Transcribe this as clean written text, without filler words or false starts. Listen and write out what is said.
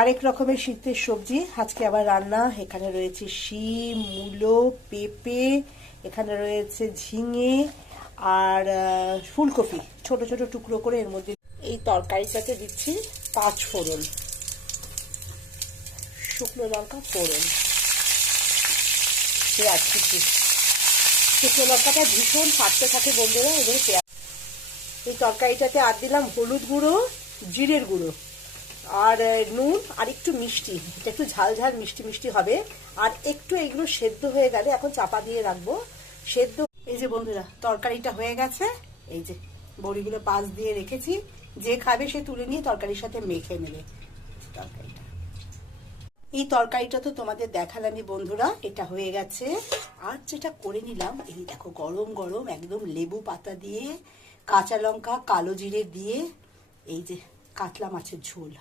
আরেক রকমের শীতের সবজি আজকে আবার রান্না। এখানে রয়েছে শিম, মূলো, পেঁপে, এখানে রয়েছে ঝিঙে আর ফুলকপি ছোট ছোট টুকরো করে। এর মধ্যে এই তরকারিটাতে দিচ্ছি 5 ফোড়ন, শুকনো লঙ্কা ফোড়ন, পেঁয়াজ কুচি। শুকনো লঙ্কাটা ভীষণ ফাটতে থাকে বন্ধুরা। এবারে পেঁয়াজ, এই তরকারিটাতে আর দিলাম হলুদ গুঁড়ো, জিরের গুঁড়ো আর নুন আর একটু মিষ্টি। এটা একটু ঝাল ঝাল মিষ্টি মিষ্টি হবে। আর একটু এগুলো সেদ্ধ হয়ে গেলে এখন চাপা দিয়ে রাখবো সেদ্ধ। এই যে বন্ধুরা তরকারিটা হয়ে গেছে। এই যে বড়িগুলো পাশ দিয়ে রেখেছি, যে খাবে সে তুলে নিয়ে তরকারির সাথে মেখে নেবে তরকারিটা। এই তরকারিটা তো তোমাদের দেখালামই বন্ধুরা, এটা হয়ে গেছে। আর যেটা করে নিলাম, এই দেখো গরম গরম একদম লেবু পাতা দিয়ে, কাঁচা লঙ্কা, কালো জিরে দিয়ে এই যে কাতলা মাছের ঝোল।